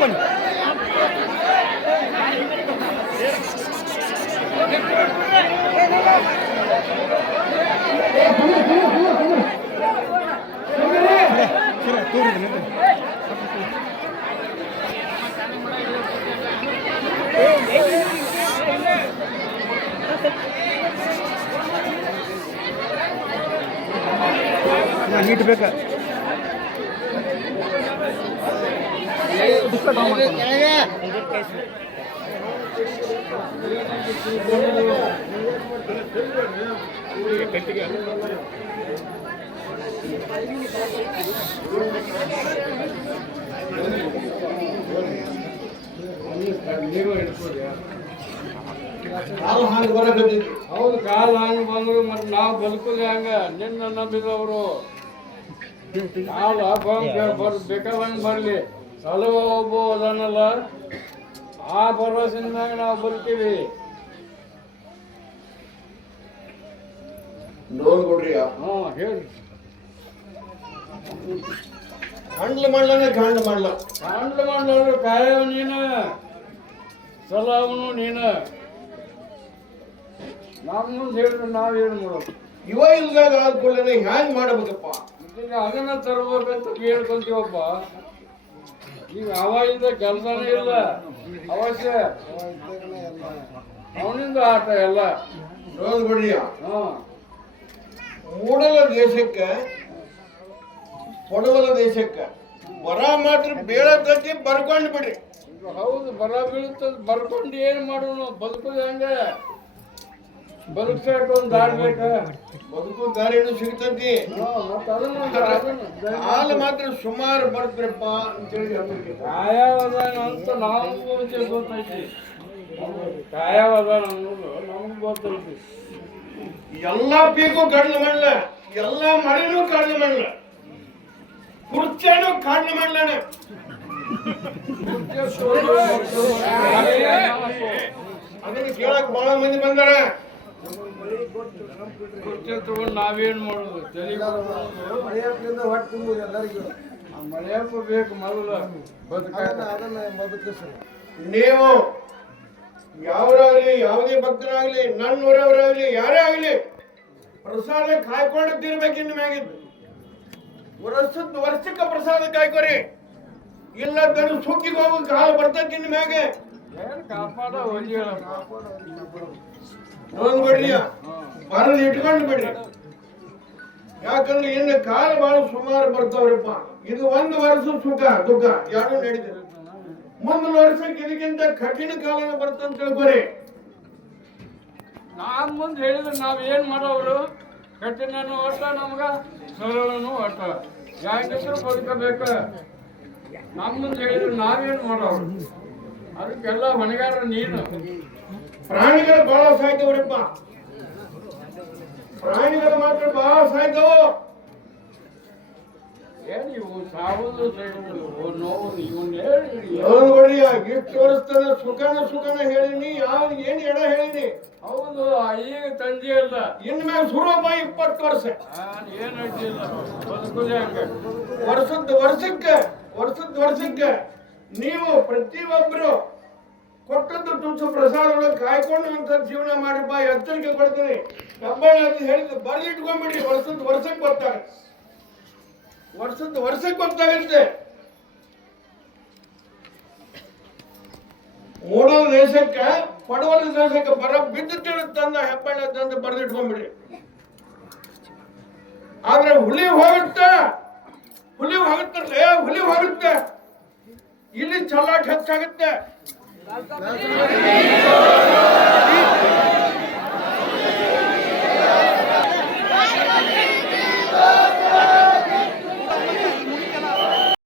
ಬನ್ನಿ. ನೀಟ್ ಬೇಕಾ ಹೌದು, ಕಾಲು ಹಂಗ ಬಂದ್ರು ಮತ್ತೆ ನಾವು ಬದುಕುದು ಹಂಗ. ನಿನ್ನ ನಂಬಿದವರು ಕಾಲ ಬೇಕಾದಂಗ ಬರ್ಲಿ, ಸಲುವ ಒಬ್ಬ ಅದನ್ನಲ್ಲ, ಆ ಭರವಸೆಯಿಂದಾಗ ನಾವು ಬದುಕೀವಿ. ನೋಡ್ಕೊಡ್ರಿ. ಹೇಳಿ. ಹಂಡ್ಲು ಮಾಡ್ಲಾನೆ ಕಾಂಡ್ಲು ಮಾಡ್ಲ. ಕಾಂಡ್ಲು ಮಾಡ್ಲಾದ್ರು ಕಾಯವ ನೀನ, ಸಲವನು ನೀನ. ನಮ್ಮ ಹೇಳಿದ್ರೆ ನಾವೇನು ಮಾಡೋದು? ಇವ ಇಲ್ದಾಗ ಆದ್ಕೊಳ್ಳೆ ಹ್ಯಾಂಗ್ ಮಾಡಬೇಕಪ್ಪ? ಈಗ ಅದನ್ನ ತರ್ಬೇಕಂತ ಹೇಳ್ಕೊಂತೀವಪ್ಪ. ಈಗ ಅವ ಇದ್ದ ಕೆಲಸನೇ ಇಲ್ಲ, ಅವಶ್ಯ ಅವನಿಂದ ಆಟ ಎಲ್ಲ. ನೋಡ್ಬಿಡ್ರಿ, ಮೂಡಲ ದೇಶಕ್ಕೆ ಕೊಡವಲ ದೇಶಕ್ಕೆ ಬರ ಮಾತ್ರ ಬೀಳತೈತಿ, ಬರ್ಕೊಂಡು ಬಿಡ್ರಿ. ಹೌದು, ಬರ ಬೀಳುತ್ತದ, ಬರ್ಕೊಂಡು ಏನು ಮಾಡೋಣ? ಬದುಕುದು ಹಂಗ, ಬದುಕ್ಸಕ್ಕೆ ಒಂದು ದಾರಿ ಬೇಕ. ಬದುಕು ದಾರಿನೂ ಸಿಗ್ತೈತಿ, ಹಾಲು ಮಾತ್ರ ಸುಮಾರು ಬರ್ತ್ರಪ್ಪ ಅಂತೇಳಿ ಕಾಯವದಾನ ಅಂತ ನಮಗೂ ಗೊತ್ತೈತಿ. ಕಾಯವದಾನ ಅನ್ನೋದು ನಮಗೂ ಗೊತ್ತೈತಿ. ಎಲ್ಲ ಪೀಕು ಕಡ್ಲು ಮಾಡಲ, ಎಲ್ಲ ಮಳೆನೂ ಕಡ್ಲು ಮಾಡಲ, ಕುರ್ಚೇನು ಕಡ್ಲು ಮಾಡ್ಲಾನೆ. ಅದನ್ನ ಕೇಳಕ್ ಬಹಳ ಮಂದಿ ಬಂದಾರ. ಕುರ್ಚಿ ತಗೊಂಡು ನಾವೇನ್ ಮಾಡೋದು? ಮಳೆಯಪ್ಪ ಬೇಕು ಮೊದಲು ಬದುಕ. ನೀವು ಯಾವ್ರಾಗ್ಲಿ, ಯಾವುದೇ ಭಕ್ತರಾಗ್ಲಿ, ನನ್ನ ಊರವರಾಗ್ಲಿ, ಯಾರೇ ಆಗ್ಲಿ, ಪ್ರಸಾದ ಕಾಯ್ಕೊಂಡಿರ್ಬೇಕು. ಇನ್ನು ಮ್ಯಾಗಿದ್ದು ವರ್ಷಕ್ಕೆ ಪ್ರಸಾದ ಕಾಯ್ಕೊರಿ, ಇಲ್ಲ ತನ್ನ ಸುಗ್ಗಿಗೆ ಹೋಗಿ ಕಾಲು ಬರ್ತೈತಿ. ಇನ್ನು ಮ್ಯಾಗೆ ಕಾಪಾಡ ನೋಡ್ಬಿಡ್ರಿ, ಬರದ್ ಇಟ್ಕೊಂಡು ಬಿಡ್ರಿ. ಯಾಕಂದ್ರೆ ಇನ್ನು ಕಾಲ ಬಹಳ ಸುಮಾರು ಬರ್ತಾವ್ರಪ್ಪ. ಇದು ಒಂದು ವರ್ಷ ಸುಖ ದುಃಖ ಯಾರು ನಡೀತದೆ. ಮುಂದಿನ ವರ್ಷಕ್ಕೆ ಇದಕ್ಕಿಂತ ಕಠಿಣ ಕಾಲನ ಬರ್ತಂತ ತಿಳ್ಕೊರಿ. ನಾನ್ ಮುಂದೆ ಹೇಳಿದ್ರೆ ನಾವ್ ಏನ್ ಮಾಡೋರು? ಕಠಿಣನು ಒಟ್ಟ, ನಮ್ಗ ಸರಳನು ಒಟ್ಟ, ಯಾಕಿದ್ರು ಬದುಕಬೇಕ. ನಮ್ಮ ಮುಂದೆ ಹೇಳಿದ್ರೆ ನಾವೇನ್ ಮಾಡೋರು? ಅದಕ್ಕೆಲ್ಲ ಹೊಣೆಗಾರ ನೀನು. ಪ್ರಾಣಿಗಳು ಬಹಳ ಸಾಯ್ತವ್ರಪ್ಪ, ಪ್ರಾಣಿಗಳು ಮಾತ್ರ ಬಹಳ ಸಾಯ್ತವು. ಏನ್ ಇವು ಸಾವುದು ನೋವು ಇವನ್ ಹೇಳಿ ನೋಡ್ಬಿಡ್ರಿ, ಇಷ್ಟು ವರ್ಷದ ಸುಖನ ಹೇಳಿನಿ, ಯಾವ್ದು ಏನ್ ಎಡ ಹೇಳಿನಿ. ಹೌದು, ಈಗ ತಂದೆ ಅಲ್ಲ, ಇನ್ಮ್ಯಾಗ ಸುರೂಪ 20 ವರ್ಷ ಏನ್ ಹೇಳ್ತಿಲ್ಲ. ಬದುಕುದೇ ಹಂಗ. ವರ್ಷಕ್ಕೆ ನೀವು ಪ್ರತಿಯೊಬ್ಬರು ಕೊಟ್ಟದ್ದು ತುಸು ಪ್ರಸಾದಗಳು ಕಾಯ್ಕೊಂಡು ಅಂತ ಜೀವನ ಮಾಡಿಪ್ಪ. ಎಚ್ಚರಿಕೆ ಕೊಡ್ತೀನಿ, ಹೆಬ್ಬಾಳ ಹೇಳಿದ್ದು ಬರೆದಿಟ್ಕೊಂಡ್ಬಿಡ್ರಿ. ವರ್ಷಕ್ಕೆ ಗೊತ್ತಾಗತ್ತೆ. ಮೂಡಲ ದೇಶಕ್ಕೆ ಪಡವಲ ದೇಶಕ್ಕೆ ಬರ ಬಿದ್ದು ತಿಳುತ್ತಂದ ಹೆಬ್ಬಾಳ ತಂದು ಬರೆದಿಟ್ಕೊಂಡ್ಬಿಡ್ರಿ. ಆದ್ರೆ ಹುಲಿ ಹೋಗುತ್ತೆ, ಇಲ್ಲಿ ಚಲಾಟ್ ಹೆಚ್ಚಾಗುತ್ತೆ.